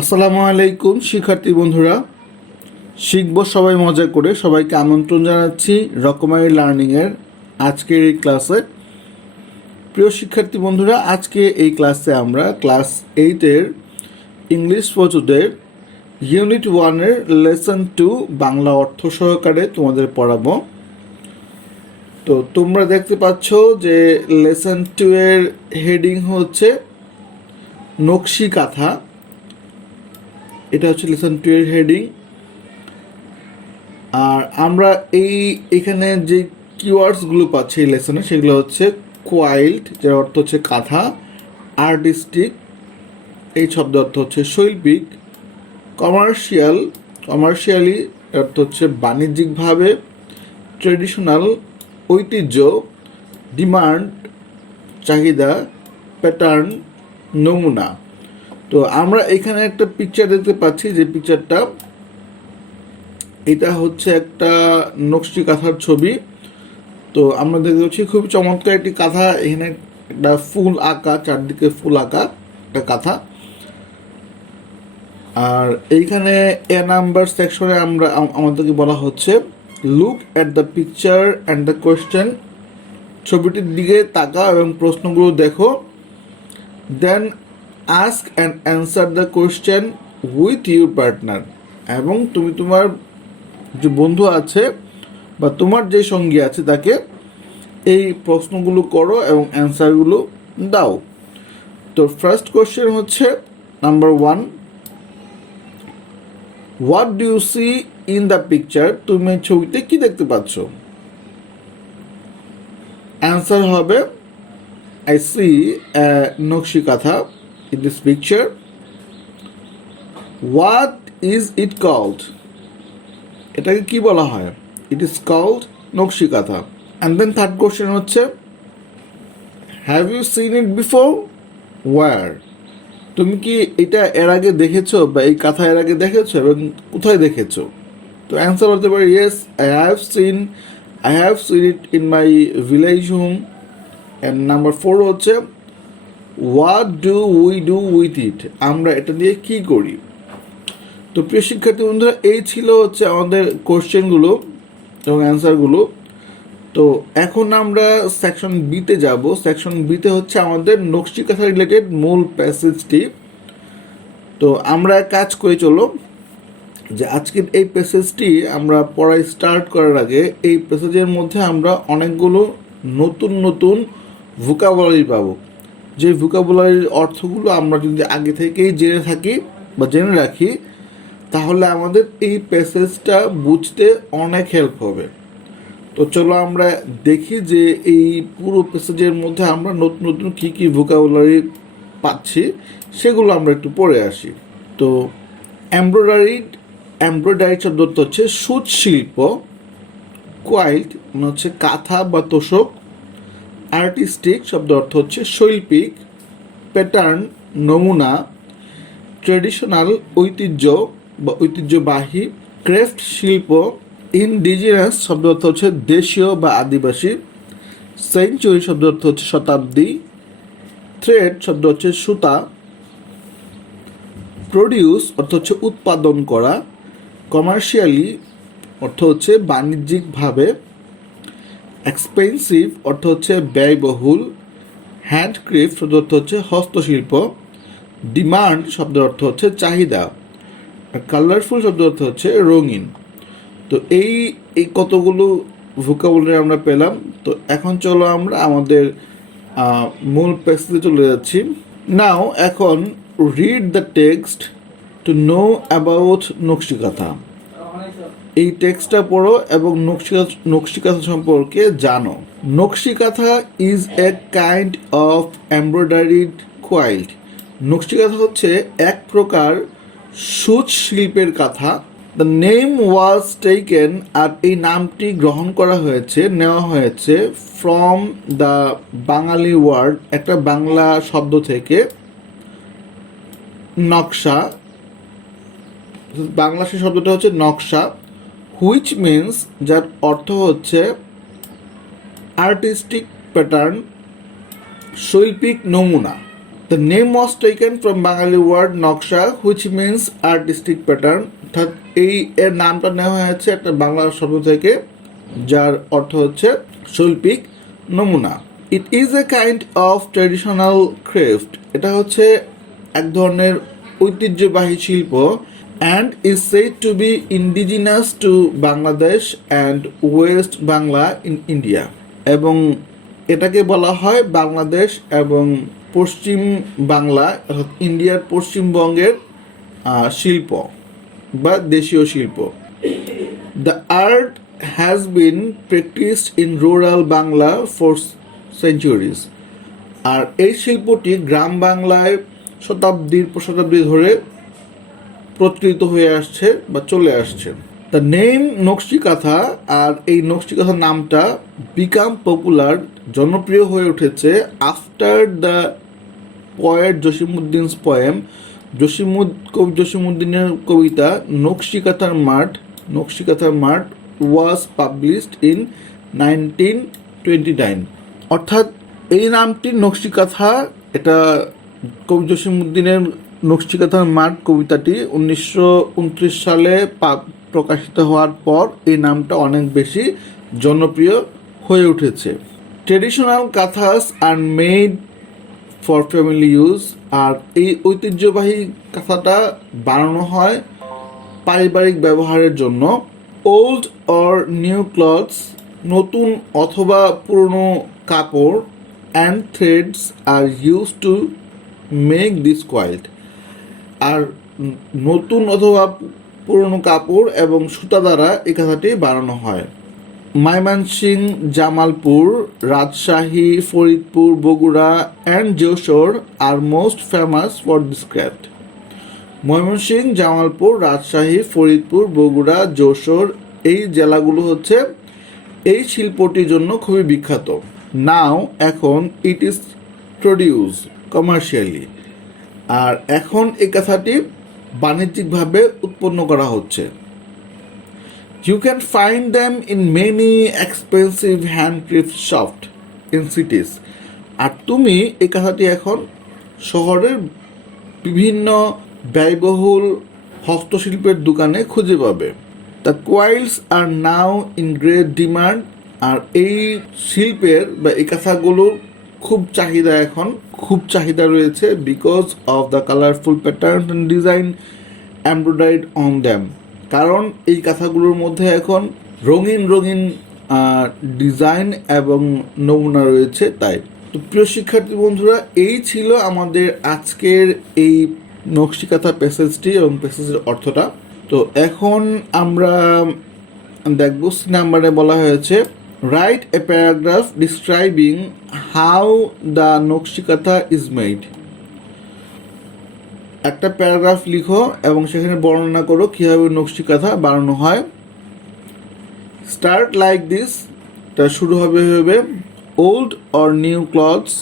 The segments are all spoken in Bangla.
আসসালামু আলাইকুম শিক্ষার্থী বন্ধুরা, শিখব সবাই মজা করে। সবাইকে আমন্ত্রণ জানাচ্ছি রকমারি লার্নিংয়ের আজকের এই ক্লাসে। প্রিয় শিক্ষার্থী বন্ধুরা, আজকে এই ক্লাসে আমরা ক্লাস 8-এর ইংলিশ প্রচুদের ইউনিট 1-এর লেসন 2 বাংলা অর্থ সহকারে তোমাদের পড়াবো। তো তোমরা দেখতে পাচ্ছ যে লেসন 2-এর হেডিং হচ্ছে নকশি কাঁথা। এটা হচ্ছে লেসন 2 এর হেডিং। আর আমরা এখানে যে কিওয়ার্ডসগুলো পাচ্ছি এই লেসনে, সেগুলো হচ্ছে কোয়াইল্ট, যার অর্থ হচ্ছে কাঁথা; আর্টিস্টিক, এই শব্দ অর্থ হচ্ছে শৈল্পিক; কমার্শিয়ালি অর্থ হচ্ছে বাণিজ্যিকভাবে; ট্রেডিশনাল, ঐতিহ্য; ডিমান্ড, চাহিদা; প্যাটার্ন, নমুনা। তো আমরা এখানে একটা পিকচার দেখতে পাচ্ছি, যে পিকচারটা এটা হচ্ছে একটা নকশি কাঁথার ছবি। তো আমরা দেখতে পাচ্ছি খুব চমৎকার একটি কাঁথা। এখানে একটা ফুল আঁকা, চারদিকে ফুল আঁকা একটা কাঁথা। আর এইখানে এ নাম্বার সেকশনে আমাদেরকে বলা হচ্ছে look at the picture and the question. ছবিটির দিকে তাকাও এবং প্রশ্নগুলো দেখো। দেন ask and answer the question with your partner। এবং তুমি তোমার যে বন্ধু আছে বা তোমার যে সঙ্গী আছে তাকে এই প্রশ্নগুলো করো এবং অ্যান্সারগুলো দাও। তো ফার্স্ট কোশ্চেন হচ্ছে number 1, what do you see in the picture? তুমি ছবিতে কি দেখতে পাচ্ছ? অ্যান্সার হবে I see a নকশি কাঁথা in this picture. What is it called? এটাকে কি বলা হয়? It is called নকশি কাঁথা। And then third question হচ্ছে have you seen it before? Where? তুমি কি এটা এর আগে দেখেছো বা এই কাঁথা এর আগে দেখেছো এবং কোথায় দেখেছো? তো অ্যান্সার হতে পারে yes, I have seen it in my village home. And number 4 হচ্ছে what do we do with it? আমরা এটা দিয়ে কি করি? তো প্রিয় শিক্ষার্থী বন্ধুরা, এই ছিল হচ্ছে আমাদের কোশ্চেনগুলো এবং অ্যান্সারগুলো। তো এখন আমরা সেকশন বিতে যাব। সেকশন বিতে হচ্ছে আমাদের নকশি কাঁথা রিলেটেড মূল প্যাসেজটি। তো আমরা কাজ করে চলো যে আজকের এই প্যাসেজটি আমরা পড়াই স্টার্ট করার আগে এই প্যাসেজের মধ্যে আমরা অনেকগুলো নতুন নতুন ভোকাবুলারি পাবো। যে ভোকাবুলারির অর্থগুলো আমরা যদি আগে থেকেই জেনে থাকি বা জেনে রাখি, তাহলে আমাদের এই প্যাসেজটা বুঝতে অনেক হেল্প হবে। তো চলো আমরা দেখি যে এই পুরো প্যাসেজের মধ্যে আমরা নতুন নতুন কী কী ভোকাবুলারি পাচ্ছি, সেগুলো আমরা একটু পড়ে আসি। তো এমব্রয়ডারি শব্দটা হচ্ছে সূচ শিল্প; কোয়াইল্ট মানে হচ্ছে কাঁথা বা তোষক; আর্টিস্টিক শব্দ অর্থ হচ্ছে শৈল্পিক; প্যাটার্ন নমুনা; ট্রেডিশনাল ঐতিহ্য বা ঐতিহ্যবাহী; ক্রাফট শিল্প; ইন্ডিজিনাস শব্দ অর্থ হচ্ছে দেশীয় বা আদিবাসী; সেঞ্চুরি শব্দ অর্থ হচ্ছে শতাব্দী; থ্রেড শব্দ হচ্ছে সুতা; প্রডিউস অর্থ হচ্ছে উৎপাদন করা; কমার্শিয়ালি অর্থ হচ্ছে বাণিজ্যিকভাবে; এক্সপেন্সিভ অর্থ হচ্ছে ব্যয়বহুল; হ্যান্ডক্রাফট শব্দ অর্থ হচ্ছে হস্তশিল্প; ডিমান্ড শব্দের অর্থ হচ্ছে চাহিদা; আর কালারফুল শব্দ অর্থ হচ্ছে রঙিন। তো এই কতগুলো ভোকাবুলারি আমরা পেলাম। তো এখন চলো আমরা আমাদের মূল প্যাসেজে চলে যাচ্ছি। নাও এখন read the text to know about নকশি কাঁথা। এই টেক্সটটা পড়ো এবং নকশি কাঁথা সম্পর্কে জানো। Nakshi kantha is a kind of embroidered quilt. Nakshi kantha হচ্ছে এক প্রকার সূচ শিল্পের কাঁথা। দ্য নেম ওয়াজ টেকেন, আর এই নামটি গ্রহণ করা হয়েছে, নেওয়া হয়েছে ফ্রম দ্য বাঙালি ওয়ার্ড, একটা বাংলা শব্দ থেকে, নকশা। বাংলা সেই শব্দটা হচ্ছে নকশা, হুইচ মিন্স, যার অর্থ হচ্ছে আর্টিস্টিক প্যাটার্ন, শৈল্পিক নমুনা। The name was taken from Bengali word নকশা which means artistic pattern. অর্থাৎ এর নামটা নেওয়া হয়েছে একটা বাংলা শব্দ থেকে যার অর্থ হচ্ছে শৈল্পিক নমুনা। It is a kind of traditional craft. এটা হচ্ছে এক ধরনের ঐতিহ্যবাহী শিল্প and is said to be indigenous to Bangladesh and West Bangla in India. এবং এটাকে বলা হয় বাংলাদেশ এবং পশ্চিম বাংলা অর্থাৎ ইন্ডিয়ার পশ্চিমবঙ্গের শিল্প বা দেশীয় শিল্প। The art has been practised in rural Bangla for centuries. আর এই শিল্পটি গ্রাম বাংলায় শতাব্দীর পর শতাব্দী ধরে প্রচলিত হয়ে আসছে বা চলে আসছে। দ্য নেম নকশি কাঁথা, আর এই নকশি কাঁথা নামটা বিকাম পপুলার, জনপ্রিয় হয়ে উঠেছে আফটার দ্য পোয়েট জসিমউদ্দিনস পোয়েম, কবি জসিমউদ্দিনের কবিতা নকশি কাঁথার মাঠ ওয়াজ পাবলিশড ইন 1929। অর্থাৎ এই নামটি নকশি কাঁথা, এটা কবি জসিমউদ্দিনের নকশি কাঁথার মাঠ কবিতাটি 1929 সালে প্রকাশিত হওয়ার পর এই নামটা অনেক বেশি জনপ্রিয় হয়ে উঠেছে। Traditional kanthas are made for family use, আর এই ঐতিহ্যবাহী কাঁথাটা বানানো হয় পারিবারিক ব্যবহারের জন্য। ওল্ড অর নিউ ক্লথস, নতুন অথবা পুরনো কাপড়, and threads are use to make this quilt, আর নতুন অথবা পুরনো কাপড় এবং সুতা দ্বারা এই কাঁথাটি বানানো হয়। Mymensingh, Jamalpur, Rajshahi, Faridpur, Bogura and Jessore are most famous for this craft. Mymensingh, Jamalpur, Rajshahi, Faridpur, Bogura, Jessore এই জেলাগুলো হচ্ছে এই শিল্পটির জন্য খুবই বিখ্যাত। নাও এখন ইট ইজ প্রডিউস কমার্শিয়ালি, আর এখন এই কাঁথাটি বাণিজ্যিকভাবে উৎপন্ন করা হচ্ছে। You can find them in many expensive handcraft shops in cities. আর তুমি এই কাঁথাটি এখন শহরের বিভিন্ন ব্যয়বহুল হস্তশিল্পের দোকানে খুঁজে পাবে। The quilts are now in great demand. আর এই শিল্পের বা এই কাঁথাগুলোর খুব চাহিদা রয়েছে because of the colourful pattern and design embroidered on them. কারণ এই কাঁথাগুলোর মধ্যে এখন রঙিন ডিজাইন এবং নমুনা রয়েছে। তাই তো প্রিয় শিক্ষার্থী বন্ধুরা, এই ছিল আমাদের আজকের এই নকশি কাঁথা প্যাসেজটি এবং প্যাসেজের অর্থটা। তো এখন আমরা দেখব সি নাম্বারে বলা হয়েছে write a paragraph describing how the নকশি কাঁথা ইজ মেড। একটা প্যারাগ্রাফ লিখো এবং সেখানে বর্ণনা করো কীভাবে নকশি কাঁথা বানানো হয়। স্টার্ট লাইক দিস, তা শুরু হবে old or new clothes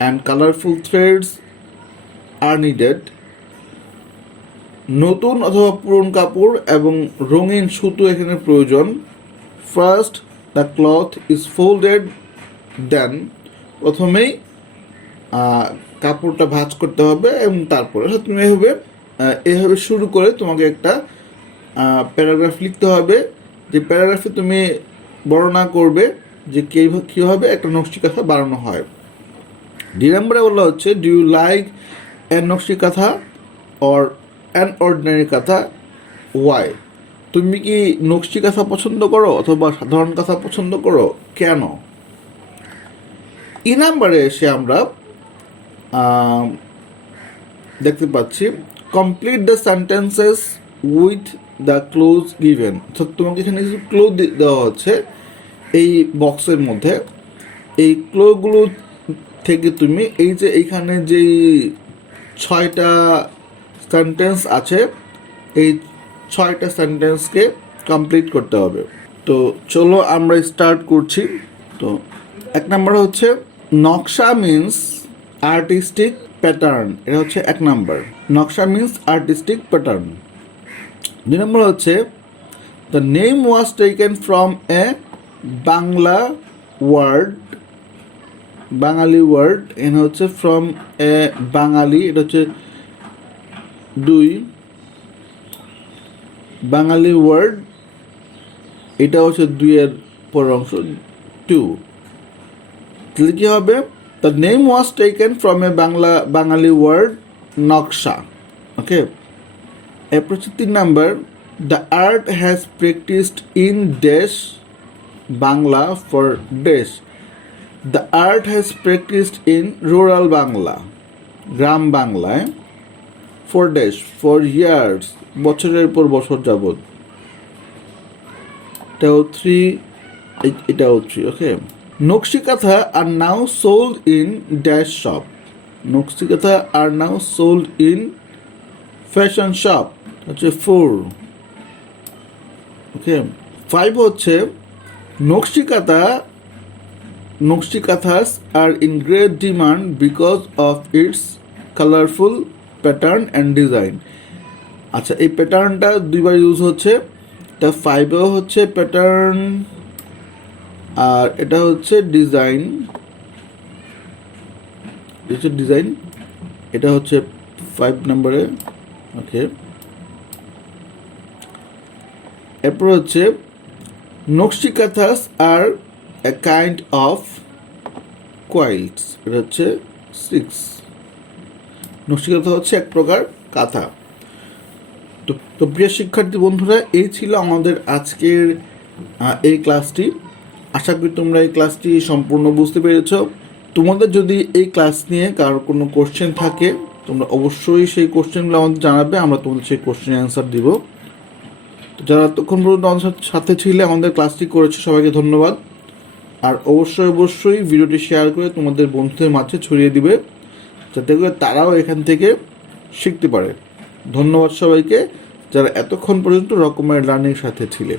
and colourful threads are needed. নতুন অথবা পুরনো কাপড় এবং রঙিন সুতো এখানে প্রয়োজন। First the cloth is folded, then প্রথমেই কাপড়টা ভাঁজ করতে হবে এবং তারপরে তুমি এভাবে শুরু করে তোমাকে একটা প্যারাগ্রাফ লিখতে হবে, যে প্যারাগ্রাফে তুমি বর্ণনা করবে যে কীভাবে একটা নকশি কাঁথা বানানো হয়। ডি নম্বরে বলা হচ্ছে ডু ইউ লাইক অ্যান নকশি কাঁথা অর অ্যান অর্ডিনারি কাঁথা, ওয়াই? তুমি কি নকশি কাঁথা পছন্দ করো অথবা সাধারণ কাঁথা পছন্দ করো, কেন? ই নাম্বারে এসে আমরা দেখতে পাচ্ছি complete the sentences with the close given. অর্থাৎ তোমাকে এখানে কিছু ক্লো দেওয়া হচ্ছে এই বক্সের মধ্যে। এই ক্লোগুলো থেকে তুমি এই যে এইখানে যেই 6টা সেন্টেন্স আছে এই 6টা সেন্টেন্সকে কমপ্লিট করতে হবে। তো চলো আমরা স্টার্ট করছি। তো 1 নম্বর হচ্ছে নকশা মিন্স আর্টিস্টিক প্যাটার্ন, এটা হচ্ছে 1 নম্বর। নকশা মিন্স আর্টিস্টিক প্যাটার্ন। 2 নম্বর হচ্ছে the name was taken from a Bangla word Bengali word, এখানে হচ্ছে ফ্রম এ বাঙালি, এটা হচ্ছে 2, বাঙালি ওয়ার্ড, এটা হচ্ছে 2 এর পরের অংশ 2। তাহলে কি হবে? The name was taken from a Bengali word naksha. Okay, এরপর হচ্ছে 3 number, the art has practised in dash Bangla for dash. The art has practised in rural Bangla, গ্রাম বাংলায়, ফর ড্যাশ ফর ইয়ার্স, বছরের পর বছর যাবৎ। এটাও 3, এটাও 3। Okay, nakshi kantha are now sold in dash shop. Nakshi kantha are now sold in fashion shop, হচ্ছে 4। ওকে, 5 হচ্ছে nakshi kanthas are in great demand because of its colourful pattern and design. আচ্ছা, এই প্যাটার্নটা 2বার ইউজ হচ্ছে, এটা 5এও হচ্ছে প্যাটার্ন আর এটা হচ্ছে ডিজাইন, এটা হচ্ছে 5 নম্বরে। ওকে, এরপর হচ্ছে নকশি কাঁথাস আর এ কাইন্ড অফ কোয়াইল্টস, এটা হচ্ছে 6। নকশি কাঁথা হচ্ছে এক প্রকার কাঁথা। তো প্রিয় শিক্ষার্থী বন্ধুরা, এই ছিল আমাদের আজকের এই ক্লাসটি। আশা করি তোমরা এই ক্লাসটি সম্পূর্ণ বুঝতে পেরেছ। তোমাদের যদি এই ক্লাস নিয়ে কারোর কোনো কোশ্চেন থাকে, তোমরা অবশ্যই সেই কোশ্চেনগুলো আমাদের জানাবে, আমরা তোমাদের সেই কোশ্চেনের অ্যান্সার দিব। তো যারা এতক্ষণ পর্যন্ত আমাদের সাথে ছিলে, আমাদের ক্লাসটি করেছে, সবাইকে ধন্যবাদ। আর অবশ্যই ভিডিওটি শেয়ার করে তোমাদের বন্ধুদের মাঝে ছড়িয়ে দিবে, যাতে করে তারাও এখান থেকে শিখতে পারে। ধন্যবাদ সবাইকে যারা এতক্ষণ পর্যন্ত রকমারি লার্নিং সাথে ছিলে।